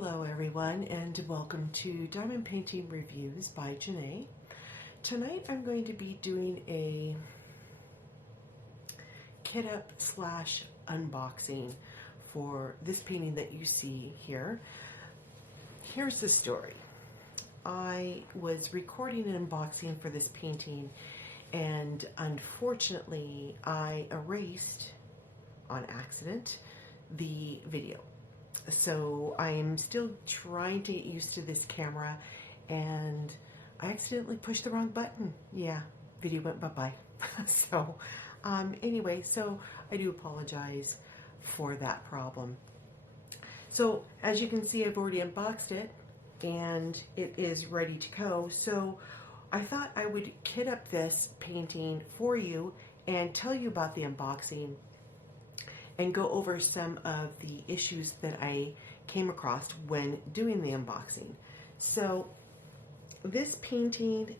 Hello everyone, and welcome to Diamond Painting Reviews by Jene. Tonight I'm going to be doing a kit up slash unboxing for this painting that you see here. Here's the story. I was recording an unboxing for this painting, and unfortunately I erased on accident the video. So I am still trying to get used to this camera, and I accidentally pushed the wrong button. Yeah, video went bye-bye. So anyway, so I do apologize for that problem. So as you can see, I've already unboxed it and it is ready to go. So I thought I would kit up this painting for you and tell you about the unboxing and go over some of the issues that I came across when doing the unboxing. So this painting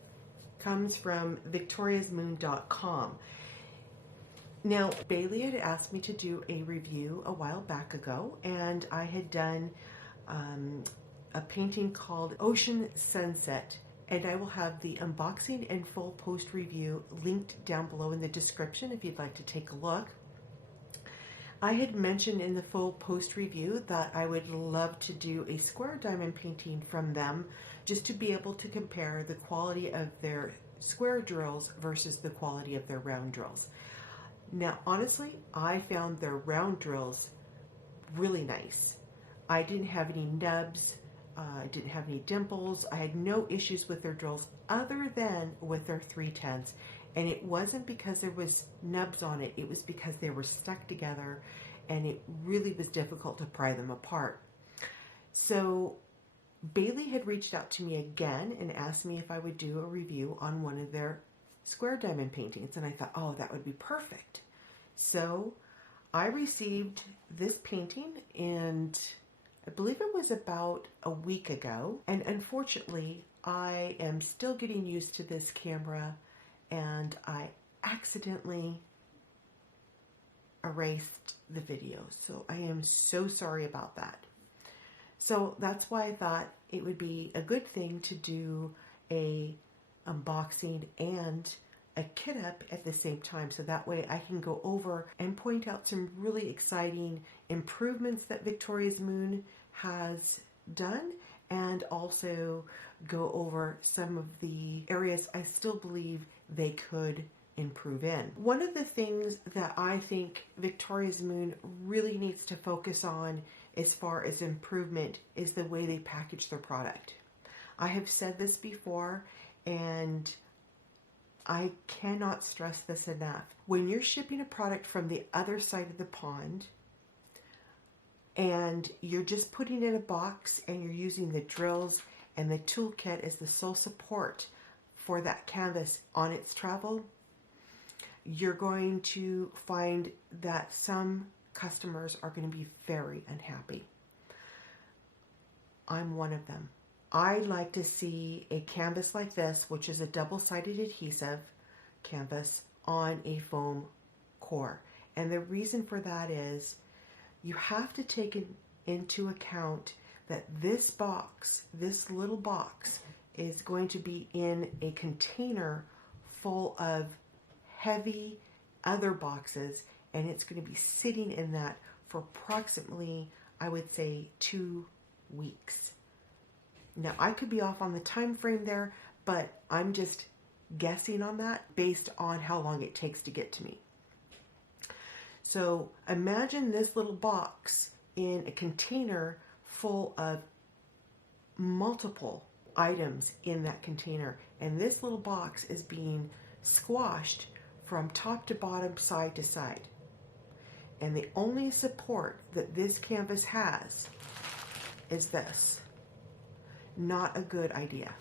comes from victoriasmoon.com. Now, Bailey had asked me to do a review a while back ago, and I had done a painting called Ocean Sunset, and I will have the unboxing and full post review linked down below in the description if you'd like to take a look. I had mentioned in the full post review that I would love to do a square diamond painting from them, just to be able to compare the quality of their square drills versus the quality of their round drills. Now, honestly, I found their round drills really nice. I didn't have any nubs, I didn't have any dimples, I had no issues with their drills other than with their 3/10s. And it wasn't because there was nubs on it, it was because they were stuck together and it really was difficult to pry them apart. So Bailey had reached out to me again and asked me if I would do a review on one of their square diamond paintings, and I thought, oh, that would be perfect. So I received this painting, and I believe it was about a week ago, and unfortunately I am still getting used to this camera, and I accidentally erased the video. So I am so sorry about that. So that's why I thought it would be a good thing to do a unboxing and a kit up at the same time, so that way I can go over and point out some really exciting improvements that Victoria's Moon has done, and also go over some of the areas I still believe they could improve in. One of the things that I think Victoria's Moon really needs to focus on as far as improvement is the way they package their product. I have said this before, and I cannot stress this enough. When you're shipping a product from the other side of the pond and you're just putting it in a box and you're using the drills and the toolkit as the sole support for that canvas on its travel, you're going to find that some customers are going to be very unhappy. I'm one of them. I like to see a canvas like this, which is a double-sided adhesive canvas, on a foam core. And the reason for that is you have to take into account that this box, this little box, is going to be in a container full of heavy other boxes, and it's going to be sitting in that for approximately, I would say, 2 weeks. Now, I could be off on the time frame there, but I'm just guessing on that based on how long it takes to get to me. So imagine this little box in a container full of multiple items in that container, and this little box is being squashed from top to bottom, side to side. And the only support that this canvas has is this. Not a good idea.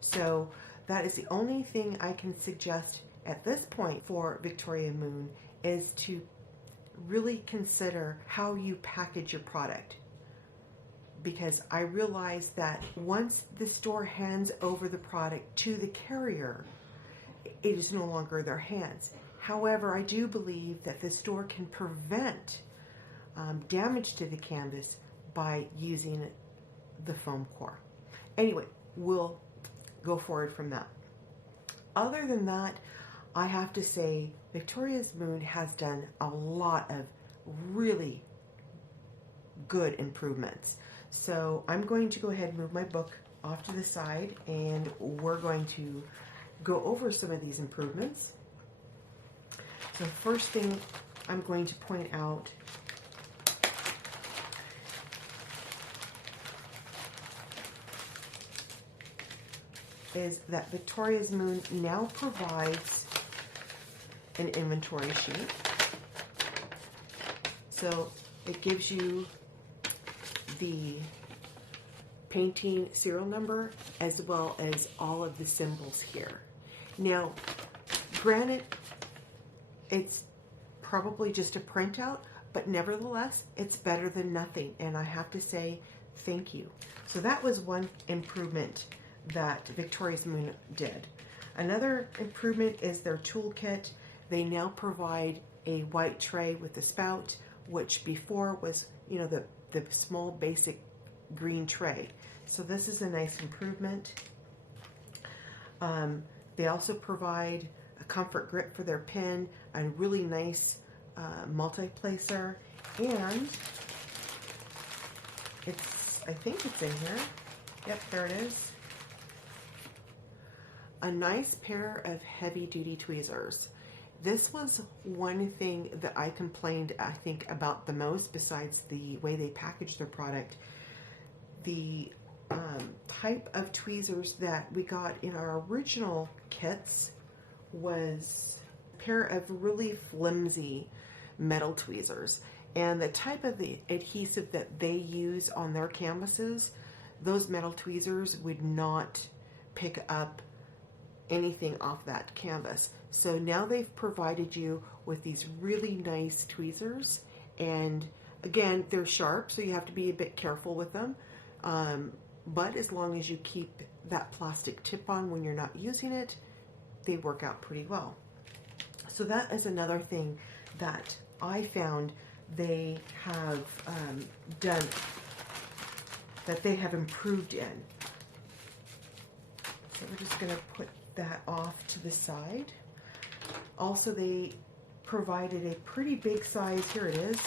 So that is the only thing I can suggest at this point for Victoria Moon, is to really consider how you package your product. Because I realize that once the store hands over the product to the carrier, it is no longer their hands. However, I do believe that the store can prevent damage to the canvas by using the foam core. Anyway, we'll go forward from that. Other than that, I have to say Victoria's Moon has done a lot of really good improvements. So I'm going to go ahead and move my book off to the side, and we're going to go over some of these improvements. So first thing I'm going to point out is that Victoria's Moon now provides an inventory sheet. So it gives you the painting serial number as well as all of the symbols here. Now, granted, it's probably just a printout, but nevertheless, it's better than nothing, and I have to say thank you. So that was one improvement that Victoria's Moon did. Another improvement is their toolkit. They now provide a white tray with a spout, which before was, you know, the small basic green tray. So this is a nice improvement. They also provide a comfort grip for their pen, a really nice multi-placer, and I think it's in here. Yep, there it is. A nice pair of heavy-duty tweezers. This was one thing that I complained, I think, about the most, besides the way they package their product. The type of tweezers that we got in our original kits was a pair of really flimsy metal tweezers. And the type of the adhesive that they use on their canvases, those metal tweezers would not pick up anything off that canvas. So now they've provided you with these really nice tweezers, and again, they're sharp, so you have to be a bit careful with them, but as long as you keep that plastic tip on when you're not using it, they work out pretty well. So that is another thing that I found they have done, that they have improved in. So we're just going to put that off to the side. Also, they provided a pretty big size, here it is,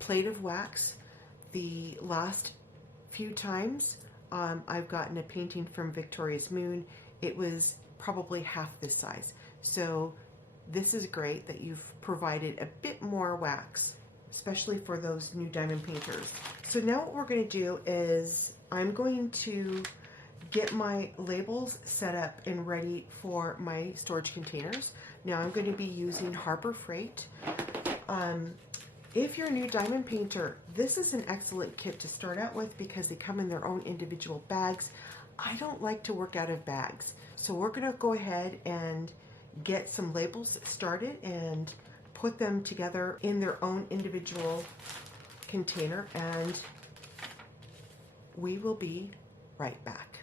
plate of wax. The last few times I've gotten a painting from Victoria's Moon, it was probably half this size. So this is great that you've provided a bit more wax, especially for those new diamond painters. So now what we're going to do is I'm going to get my labels set up and ready for my storage containers. Now I'm going to be using Harbor Freight. If you're a new diamond painter, this is an excellent kit to start out with because they come in their own individual bags. I don't like to work out of bags, so we're going to go ahead and get some labels started and put them together in their own individual container, and we will be right back.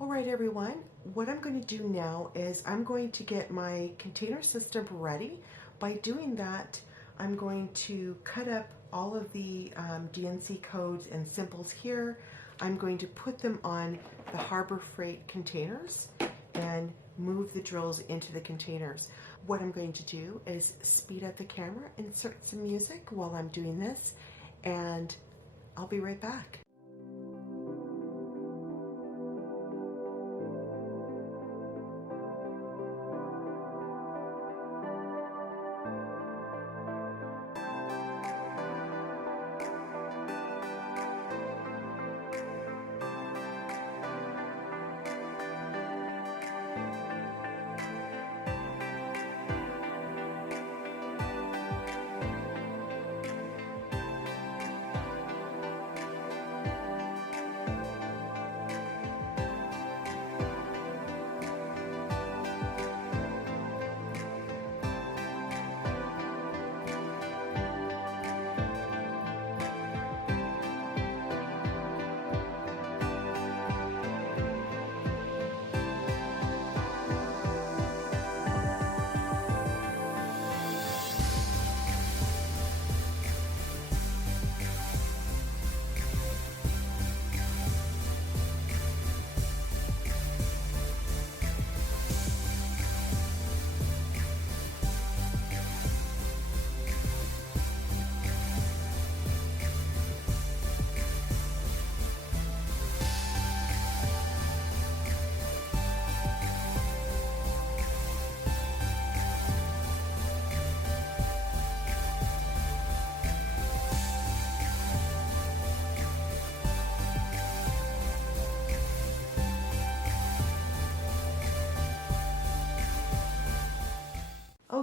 All right, everyone, what I'm going to do now is I'm going to get my container system ready. By doing that, I'm going to cut up all of the DNC codes and symbols here. I'm going to put them on the Harbor Freight containers and move the drills into the containers. What I'm going to do is speed up the camera, insert some music while I'm doing this, and I'll be right back.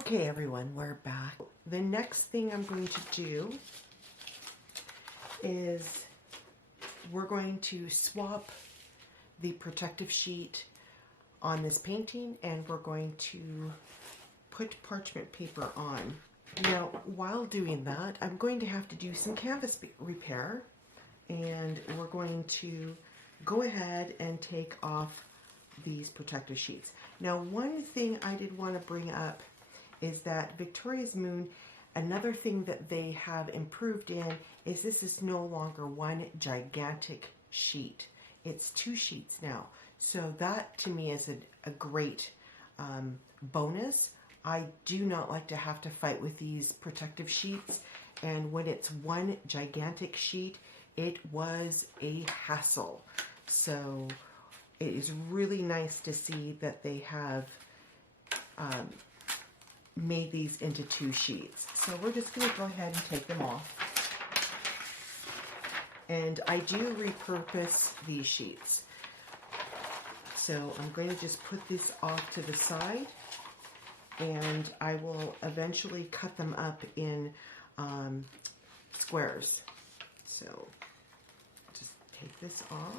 Okay everyone, we're back. The next thing I'm going to do is we're going to swap the protective sheet on this painting, and we're going to put parchment paper on. Now, while doing that, I'm going to have to do some canvas repair, and we're going to go ahead and take off these protective sheets. Now, one thing I did want to bring up is that Victoria's Moon, another thing that they have improved in is this is no longer one gigantic sheet. It's 2 sheets now. So that to me is a great bonus. I do not like to have to fight with these protective sheets, and when it's one gigantic sheet, it was a hassle. So it is really nice to see that they have made these into 2 sheets. So we're just going to go ahead and take them off. And I do repurpose these sheets. So I'm going to just put this off to the side, and I will eventually cut them up in squares. So just take this off.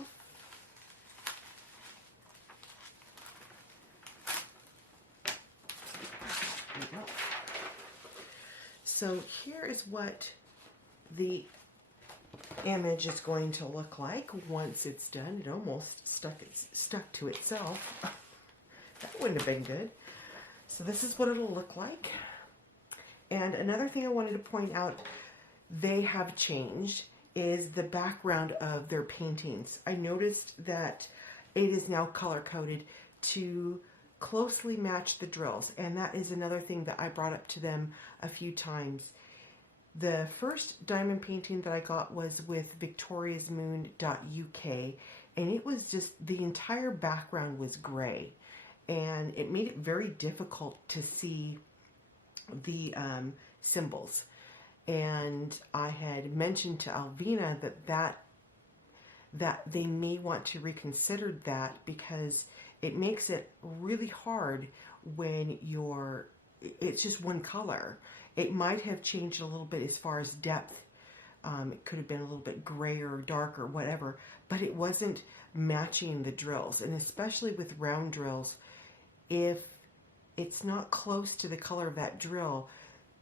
So here is what the image is going to look like once it's done. It almost stuck to itself. That wouldn't have been good. So this is what it'll look like. And another thing I wanted to point out they have changed is the background of their paintings. I noticed that it is now color coded to closely match the drills, and that is another thing that I brought up to them a few times. The first diamond painting that I got was with victoriasmoon.uk, and it was just, the entire background was gray, and it made it very difficult to see the symbols. And I had mentioned to Alvina that they may want to reconsider that, because it makes it really hard when it's just one color. It might have changed a little bit as far as depth. It could have been a little bit grayer or darker, whatever, but it wasn't matching the drills. And especially with round drills, if it's not close to the color of that drill,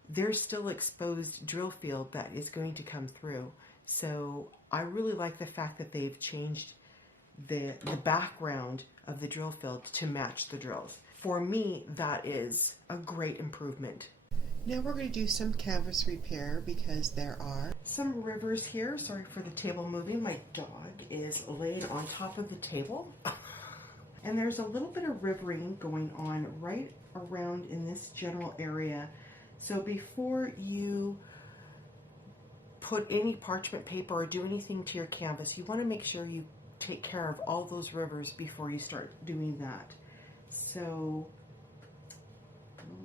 there's still exposed drill field that is going to come through. So I really like the fact that they've changed the background of the drill field to match the drills. For me, that is a great improvement. Now we're going to do some canvas repair because there are some rivers here. Sorry for the table moving. My dog is laying on top of the table. And there's a little bit of rivering going on right around in this general area. So before you put any parchment paper or do anything to your canvas, you want to make sure you take care of all those rivers before you start doing that. So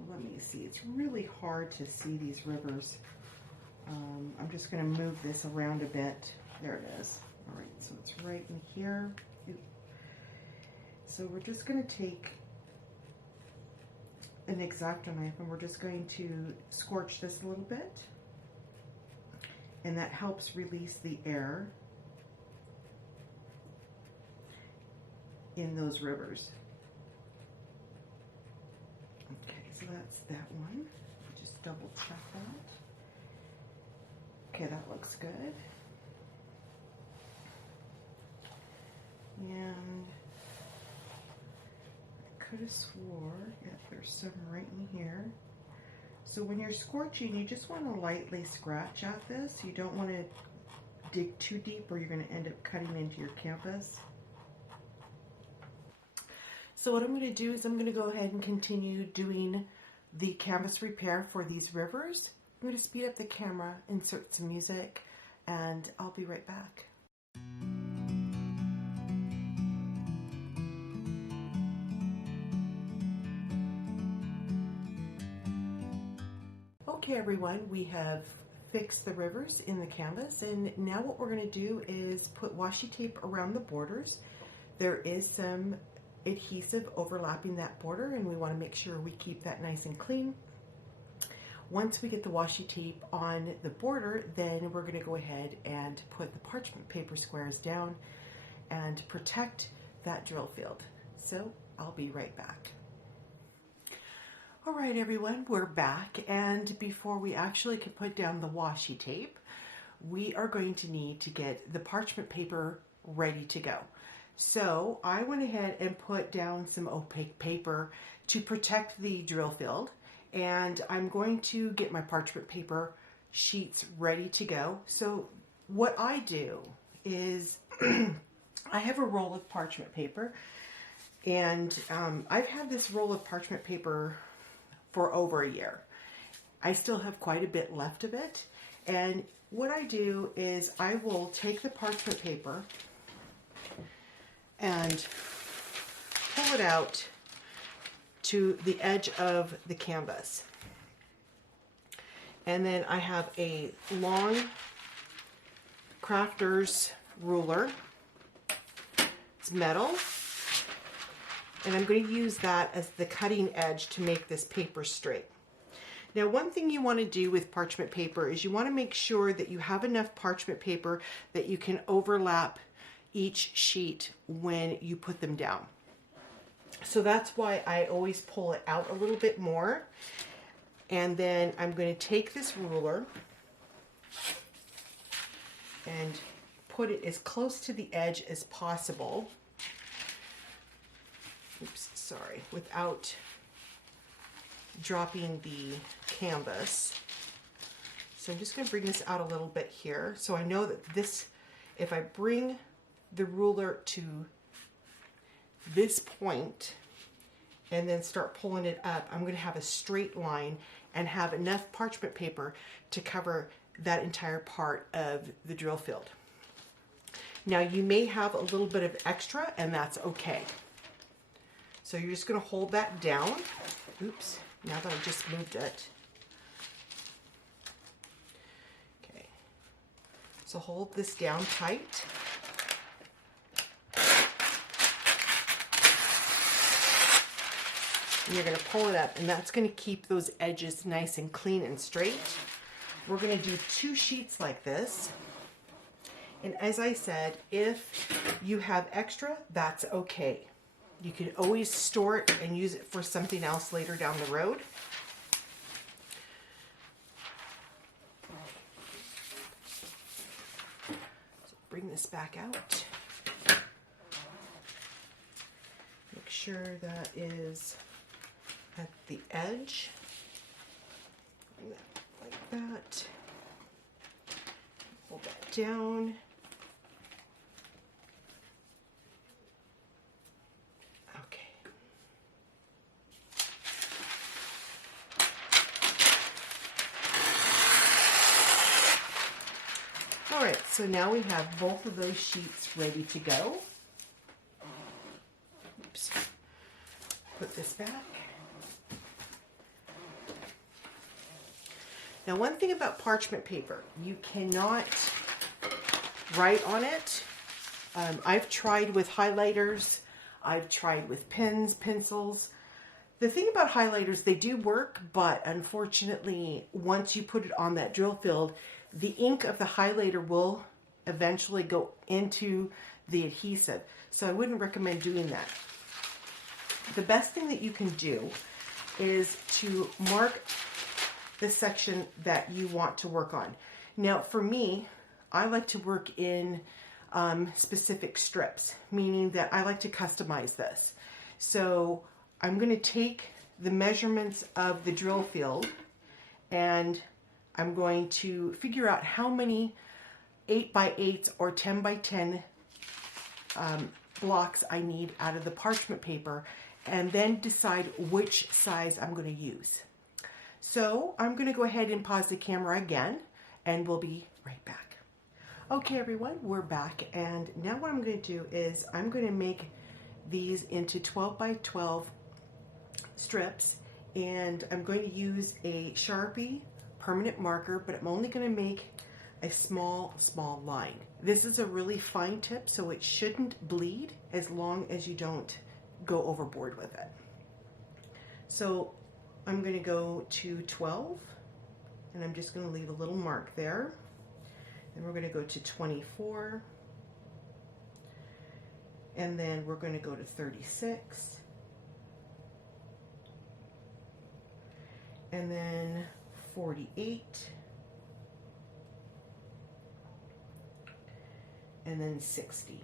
let me see, it's really hard to see these rivers. I'm just going to move this around a bit. There it is. All right, so it's right in here. So we're just going to take an X-Acto knife and we're just going to scorch this a little bit, and that helps release the air in those rivers. Okay, so that's that one. Just double check that. Okay, that looks good. And I could have swore, yeah, there's some right in here. So when you're scorching, you just want to lightly scratch at this. You don't want to dig too deep or you're going to end up cutting into your canvas. So what I'm going to do is I'm going to go ahead and continue doing the canvas repair for these rivers. I'm going to speed up the camera, insert some music, and I'll be right back. Okay everyone, we have fixed the rivers in the canvas, and now what we're going to do is put washi tape around the borders. There is some adhesive overlapping that border, and we want to make sure we keep that nice and clean. Once we get the washi tape on the border, then we're going to go ahead and put the parchment paper squares down and protect that drill field. So I'll be right back. All right, everyone, we're back, and before we actually can put down the washi tape, we are going to need to get the parchment paper ready to go. So I went ahead and put down some opaque paper to protect the drill field, and I'm going to get my parchment paper sheets ready to go. So what I do is I have a roll of parchment paper, and I've had this roll of parchment paper for over a year. I still have quite a bit left of it, and what I do is I will take the parchment paper and pull it out to the edge of the canvas. And then I have a long crafter's ruler. It's metal. And I'm going to use that as the cutting edge to make this paper straight. Now, one thing you want to do with parchment paper is you want to make sure that you have enough parchment paper that you can overlap each sheet when you put them down. So that's why I always pull it out a little bit more. And then I'm going to take this ruler and put it as close to the edge as possible. Oops, sorry, without dropping the canvas. So I'm just going to bring this out a little bit here. So I know that this, if I bring the ruler to this point and then start pulling it up, I'm going to have a straight line and have enough parchment paper to cover that entire part of the drill field. Now you may have a little bit of extra, and that's okay. So you're just going to hold that down. Oops, now that I just moved it. Okay, so hold this down tight. And you're going to pull it up, and that's going to keep those edges nice and clean and straight. We're going to do 2 sheets like this. And as I said, if you have extra, that's okay. You can always store it and use it for something else later down the road. So bring this back out. Make sure that is at the edge. Bring that like that. Hold that down. All right, so now we have both of those sheets ready to go. Oops. Put this back. Now, one thing about parchment paper, you cannot write on it. I've tried with highlighters. I've tried with pens, pencils. The thing about highlighters, they do work, but unfortunately, once you put it on that drill field, the ink of the highlighter will eventually go into the adhesive. So I wouldn't recommend doing that. The best thing that you can do is to mark the section that you want to work on. Now for me, I like to work in specific strips, meaning that I like to customize this. So I'm going to take the measurements of the drill field, and I'm going to figure out how many 8x8s or 10x10 blocks I need out of the parchment paper, and then decide which size I'm going to use. So I'm going to go ahead and pause the camera again, and we'll be right back. Okay, everyone, we're back, and now what I'm going to do is I'm going to make these into 12x12 strips, and I'm going to use a Sharpie permanent marker, but I'm only going to make a small line. This is a really fine tip, so it shouldn't bleed as long as you don't go overboard with it. So I'm going to go to 12 and I'm just going to leave a little mark there. And we're going to go to 24, and then we're going to go to 36, and then 48, and then 60.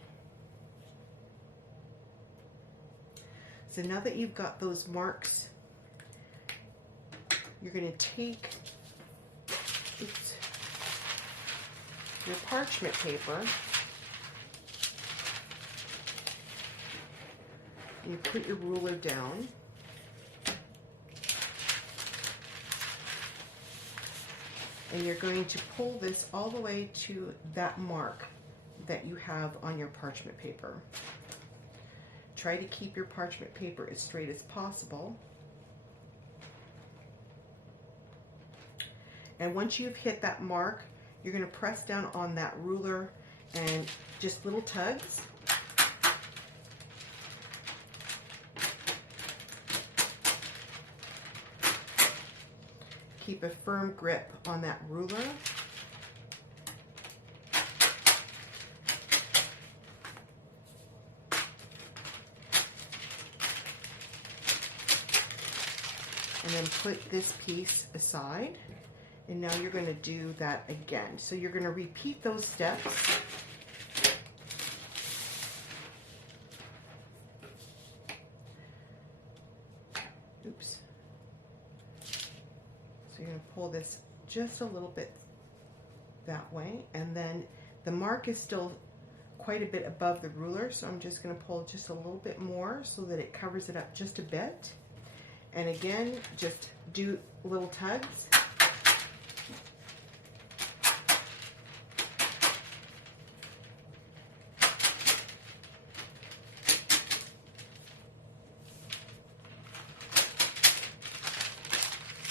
So now that you've got those marks, you're going to take your parchment paper, and you put your ruler down, and you're going to pull this all the way to that mark that you have on your parchment paper. Try to keep your parchment paper as straight as possible. And once you've hit that mark, you're going to press down on that ruler and just little tugs. Keep a firm grip on that ruler. And then put this piece aside. And now you're going to do that again. So you're going to repeat those steps. Oops. So you're going to pull this just a little bit that way. And then the mark is still quite a bit above the ruler. So I'm just going to pull just a little bit more so that it covers it up just a bit. And again, just do little tugs.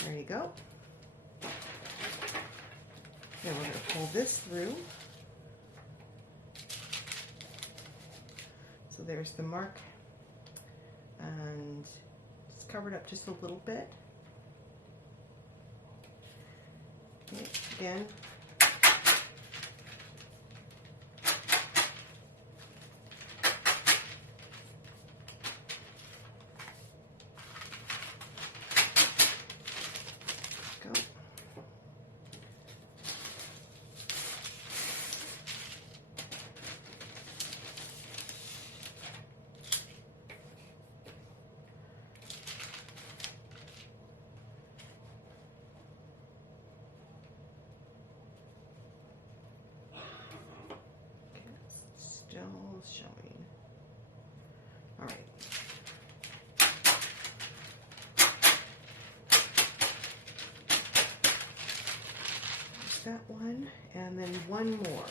There you go. Now we're going to pull this through. So there's the mark, and it's covered up just a little bit. Okay, again. Still showing. All right. There's that one, and then one more.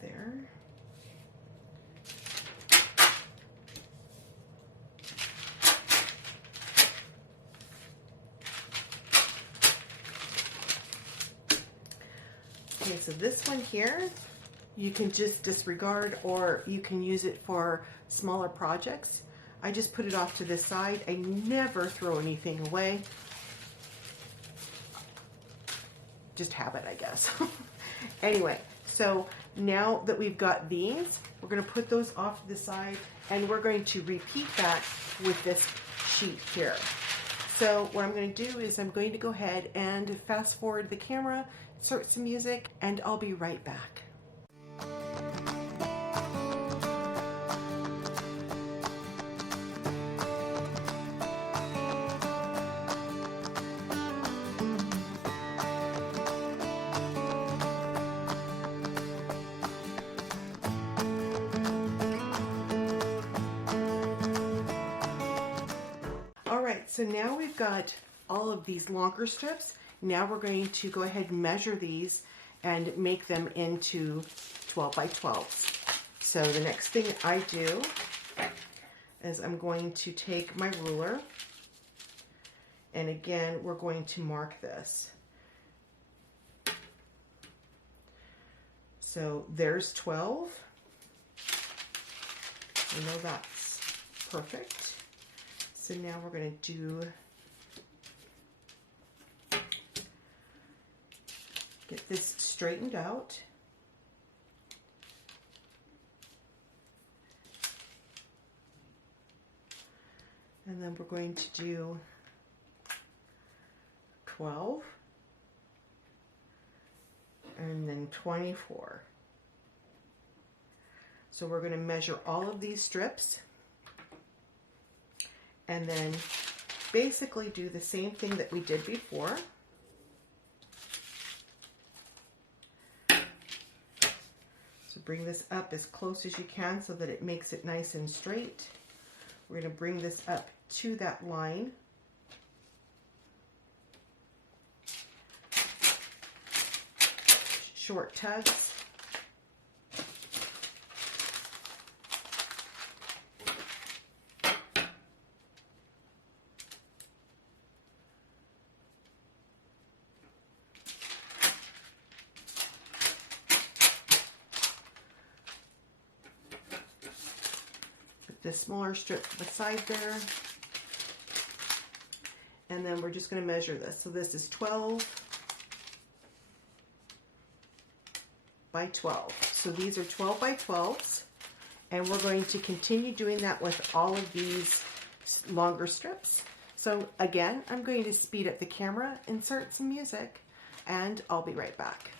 There. Okay, so this one here, you can just disregard, or you can use it for smaller projects. I just put it off to this side. I never throw anything away. Just habit, I guess. Anyway, so now that we've got these, we're going to put those off to the side, and we're going to repeat that with this sheet here. So what I'm going to do is I'm going to go ahead and fast forward the camera, insert some music, and I'll be right back. So now we've got all of these longer strips. Now we're going to go ahead and measure these and make them into 12 by 12s. So the next thing I do is I'm going to take my ruler And again, we're going to mark this. So there's 12. I know that's perfect. So now we're going to do, get this straightened out. And then we're going to do 12 and then 24. So we're going to measure all of these strips and then basically do the same thing that we did before. So bring this up as close as you can so that it makes it nice and straight. We're going to bring this up to that line. Short tugs. Put this smaller strip beside there. And then we're just going to measure this. So this is 12 by 12. So these are 12 by 12s. And we're going to continue doing that with all of these longer strips. So again, I'm going to speed up the camera, insert some music, and I'll be right back.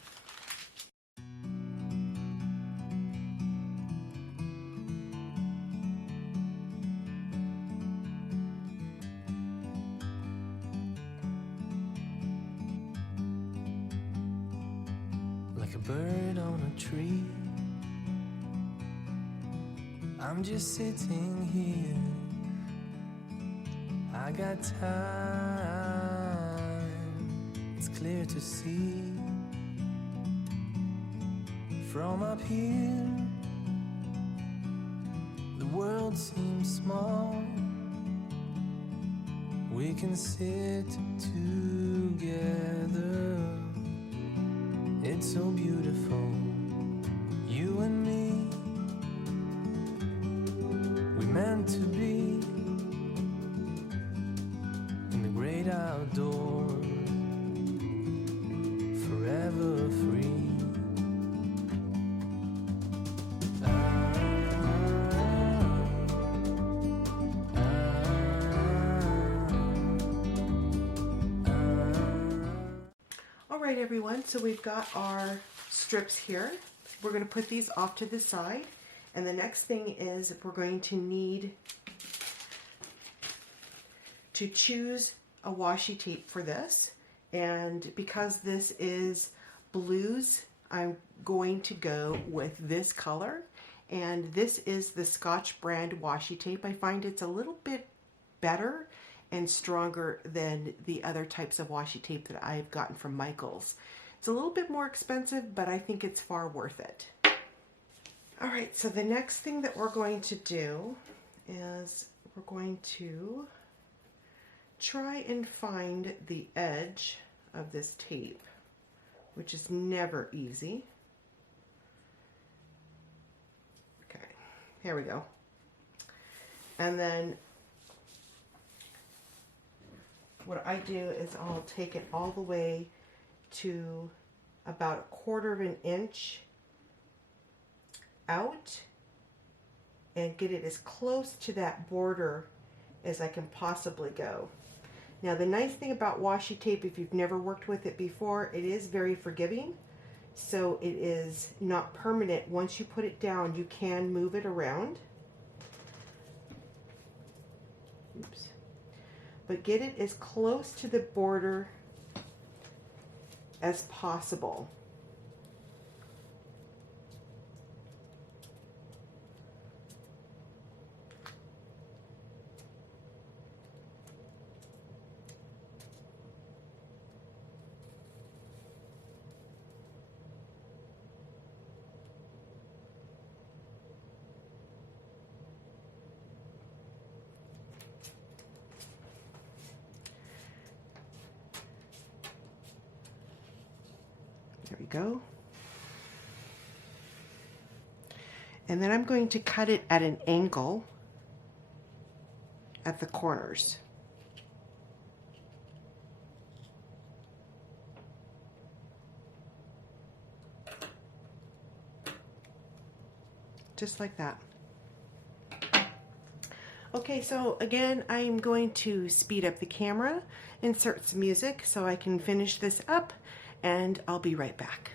Like a bird on a tree, I'm just sitting here. I got time, it's clear to see. From up here, the world seems small. We can sit together. It's so beautiful, you and me. We meant to be in the great outdoors, forever free. All right, everyone, so we've got our strips here. We're going to put these off to the side. And the next thing is we're going to need to choose a washi tape for this. And because this is blues, I'm going to go with this color. And this is the Scotch brand washi tape. I find it's a little bit better and stronger than the other types of washi tape that I've gotten from Michaels. It's a little bit more expensive, but I think it's far worth it. All right, so the next thing that we're going to do is we're going to try and find the edge of this tape, which is never easy. Okay, here we go. And then what I do is I'll take it all the way to about 1/4 of an inch out and get it as close to that border as I can possibly go. Now the nice thing about washi tape, if you've never worked with it before, it is very forgiving. So it is not permanent. Once you put it down, you can move it around. Oops. But get it as close to the border as possible. There we go. And then I'm going to cut it at an angle at the corners. Just like that. Okay, so again, I'm going to speed up the camera, insert some music so I can finish this up, and I'll be right back.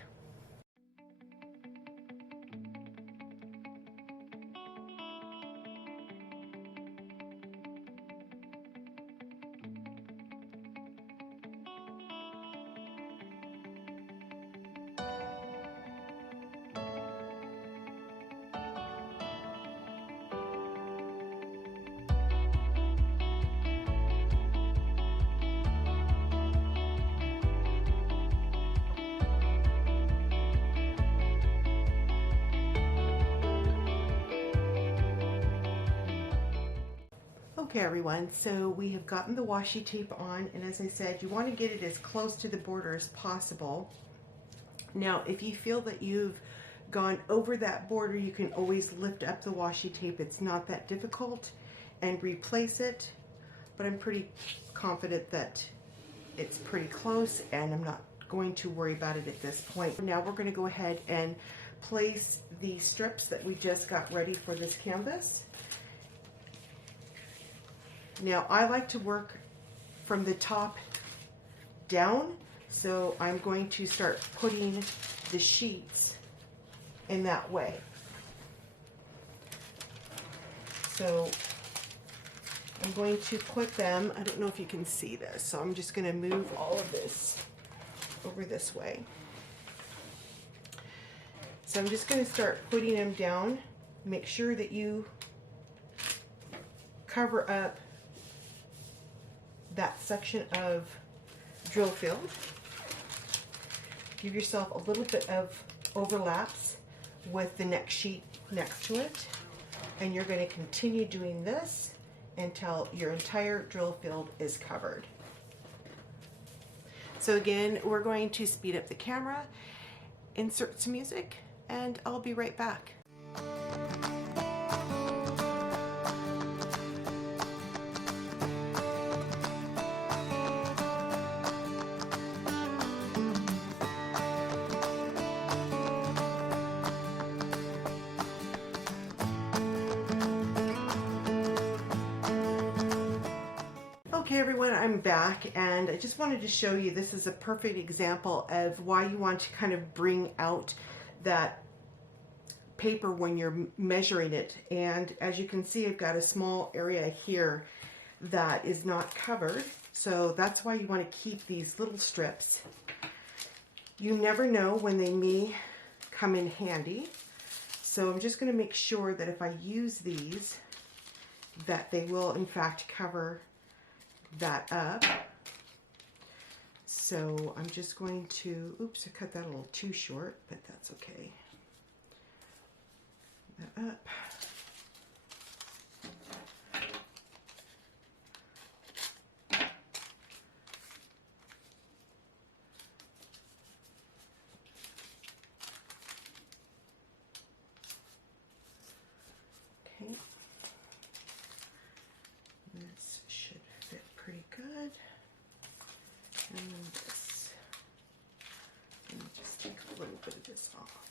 Okay everyone, so we have gotten the washi tape on, and as I said, you want to get it as close to the border as possible. Now if you feel that you've gone over that border, you can always lift up the washi tape. It's not that difficult, and replace it, but I'm pretty confident that it's pretty close and I'm not going to worry about it at this point. Now we're going to go ahead and place the strips that we just got ready for this canvas. Now I like to work from the top down, so I'm going to start putting the sheets in that way. So I'm going to put them, I don't know if you can see this, so I'm just going to move all of this over this way. So I'm just going to start putting them down. Make sure that you cover up that section of drill field. Give yourself a little bit of overlaps with the next sheet next to it, and you're going to continue doing this until your entire drill field is covered. So again, we're going to speed up the camera, insert some music, and I'll be right back. Okay everyone, I'm back, and I just wanted to show you, this is a perfect example of why you want to kind of bring out that paper when you're measuring it. And as you can see, I've got a small area here that is not covered, so that's why you want to keep these little strips. You never know when they may come in handy, so I'm just going to make sure that if I use these, that they will in fact cover that up. So I'm just going to, oops, I cut that a little too short, but that's okay. That up. Okay. This should fit pretty good. And then this. Let me just take a little bit of this off.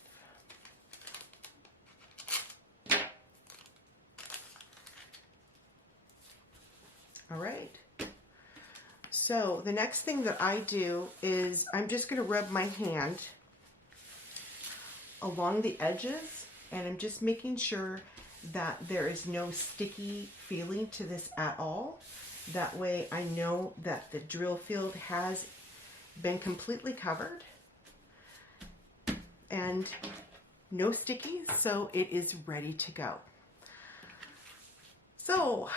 All right. So the next thing that I do is I'm just going to rub my hand along the edges, and I'm just making sure that there is no sticky feeling to this at all. That way I know that the drill field has been completely covered and no stickies, so it is ready to go. So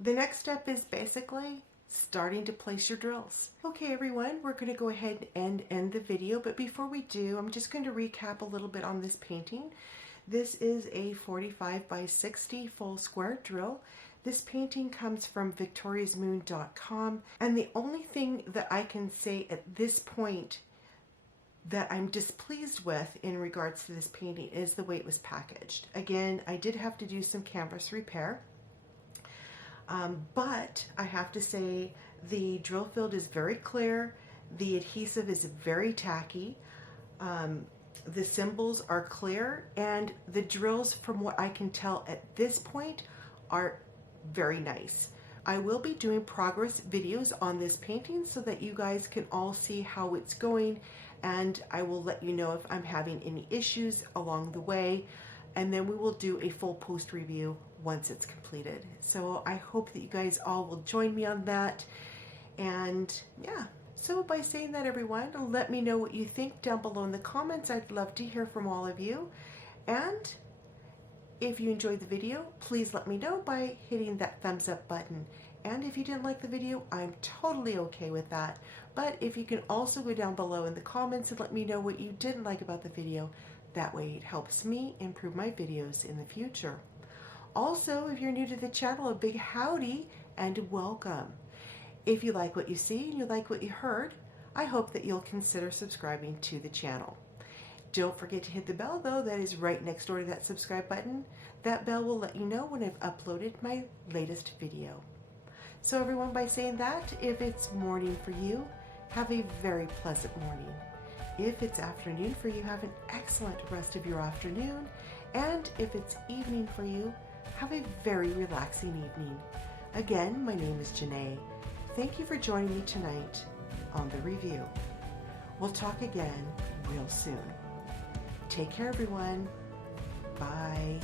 the next step is basically starting to place your drills. Okay everyone, we're going to go ahead and end the video, but before we do, I'm just going to recap a little bit on this painting. This is a 45 by 60 full square drill. This painting comes from victoriasmoon.com, and the only thing that I can say at this point that I'm displeased with in regards to this painting is the way it was packaged. Again, I did have to do some canvas repair, but I have to say the drill field is very clear. The adhesive is very tacky. The symbols are clear, and the drills, from what I can tell at this point, are very nice. I will be doing progress videos on this painting so that you guys can all see how it's going, and I will let you know if I'm having any issues along the way, and then we will do a full post review once it's completed. So I hope that you guys all will join me on that. And yeah, so by saying that, everyone, let me know what you think down below in the comments. I'd love to hear from all of you. And if you enjoyed the video, please let me know by hitting that thumbs up button. And if you didn't like the video, I'm totally okay with that. But if you can also go down below in the comments and let me know what you didn't like about the video, that way it helps me improve my videos in the future. Also, if you're new to the channel, a big howdy and welcome. If you like what you see and you like what you heard, I hope that you'll consider subscribing to the channel. Don't forget to hit the bell, though. That is right next door to that subscribe button. That bell will let you know when I've uploaded my latest video. So everyone, by saying that, if it's morning for you, have a very pleasant morning. If it's afternoon for you, have an excellent rest of your afternoon. And if it's evening for you, have a very relaxing evening. Again, my name is Jene. Thank you for joining me tonight on the review. We'll talk again real soon. Take care, everyone. Bye.